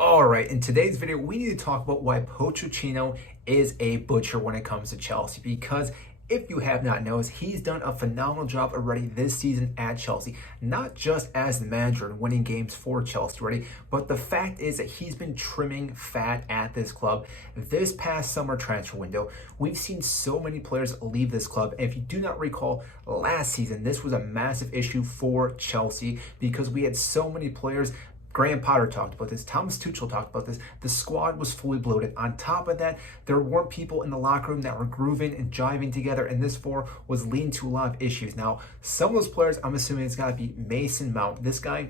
All right, in today's video, we need to talk about why Pochettino is a butcher when it comes to Chelsea. Because if you have not noticed, he's done a phenomenal job already this season at Chelsea. Not just as the manager and winning games for Chelsea already, but the fact is that he's been trimming fat at this club. This past summer transfer window, we've seen so many players leave this club. And if you do not recall, last season, this was a massive issue for Chelsea because we had so many players. Graham Potter talked about this. Thomas Tuchel talked about this. The squad was fully bloated. On top of that, there weren't people in the locker room that were grooving and jiving together, and this was leading to a lot of issues. Now, some of those players, I'm assuming it's got to be Mason Mount. This guy,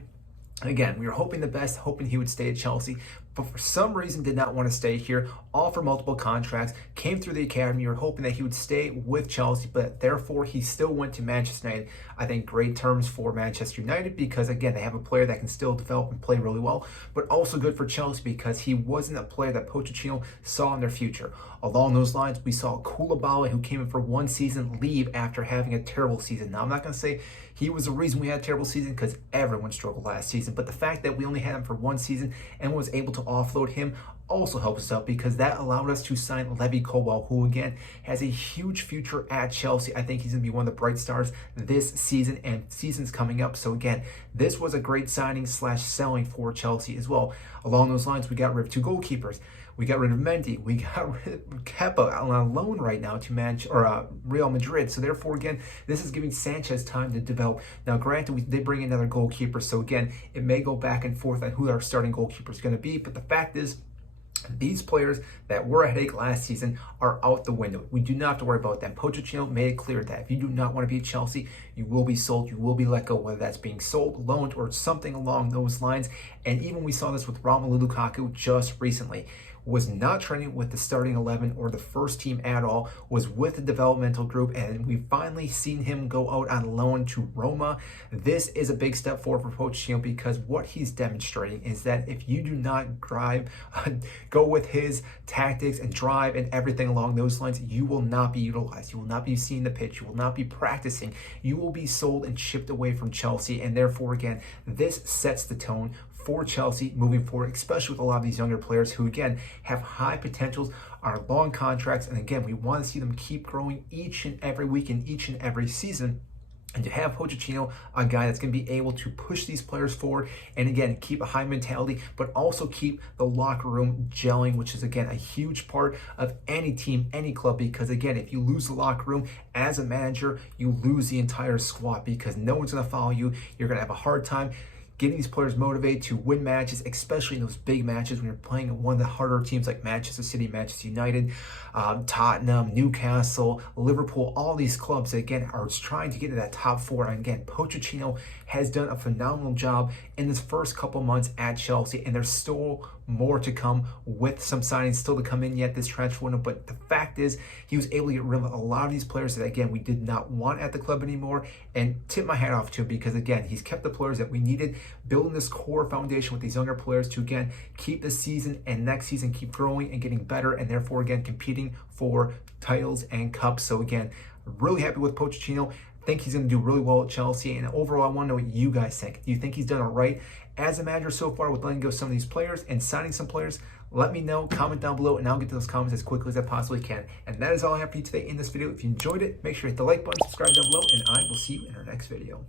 again, we were hoping the best, hoping he would stay at Chelsea, but for some reason did not want to stay here, offered multiple contracts, came through the academy. You were hoping that he would stay with Chelsea, but therefore he still went to Manchester United. I think great terms for Manchester United because, again, they have a player that can still develop and play really well, but also good for Chelsea because he wasn't a player that Pochettino saw in their future. Along those lines, we saw Koulibaly, who came in for one season, leave after having a terrible season. Now, I'm not going to say he was the reason we had a terrible season because everyone struggled last season, but the fact that we only had him for one season and was able to offload him also helps us out because that allowed us to sign Levy Colwell, who again has a huge future at Chelsea. I think he's going to be one of the bright stars this season and seasons coming up. So again, this was a great signing / selling for Chelsea as well. Along those lines, we got rid of two goalkeepers. We got rid of Mendy. We got rid of Kepa on loan right now to Real Madrid. So therefore, again, this is giving Sanchez time to develop. Now, granted, we did bring in another goalkeeper. So again, it may go back and forth on who our starting goalkeeper is going to be. But the fact is, these players that were a headache last season are out the window. We do not have to worry about them. Pochettino made it clear that if you do not want to be at Chelsea, you will be sold, you will be let go, whether that's being sold, loaned, or something along those lines. And even we saw this with Romelu Lukaku just recently. Was not training with the starting 11 or the first team at all, was with the developmental group, and we've finally seen him go out on loan to Roma. This is a big step forward for Pochettino because what he's demonstrating is that if you do not go with his tactics and drive and everything along those lines, you will not be utilized. You will not be seeing the pitch. You will not be practicing. You will be sold and shipped away from Chelsea, and therefore, again, this sets the tone for Chelsea moving forward, especially with a lot of these younger players who, again, have high potentials, are long contracts, and again, we want to see them keep growing each and every week and each and every season. And to have Pochettino, a guy that's going to be able to push these players forward and, again, keep a high mentality, but also keep the locker room gelling, which is, again, a huge part of any team, any club, because, again, if you lose the locker room as a manager, you lose the entire squad because no one's going to follow you. You're going to have a hard time getting these players motivated to win matches, especially in those big matches when you're playing one of the harder teams like Manchester City, Manchester United, Tottenham, Newcastle, Liverpool, all these clubs that, again, are trying to get to that top four. And again, Pochettino has done a phenomenal job in this first couple months at Chelsea, and there's still more to come with some signings still to come in yet this transfer window. But the fact is, he was able to get rid of a lot of these players that, again, we did not want at the club anymore, and tip my hat off to him because, again, he's kept the players that we needed, building this core foundation with these younger players to, again, keep this season and next season keep growing and getting better, and therefore, again, competing for titles and cups. So again, really happy with Pochettino. Think he's going to do really well at Chelsea, and overall, I want to know what you guys think. Do you think he's done it right as a manager so far with letting go some of these players and signing some players? Let me know, comment down below, and I'll get to those comments as quickly as I possibly can. And that is all I have for you today in this video. If you enjoyed it, make sure to hit the like button, subscribe down below, and I will see you in our next video.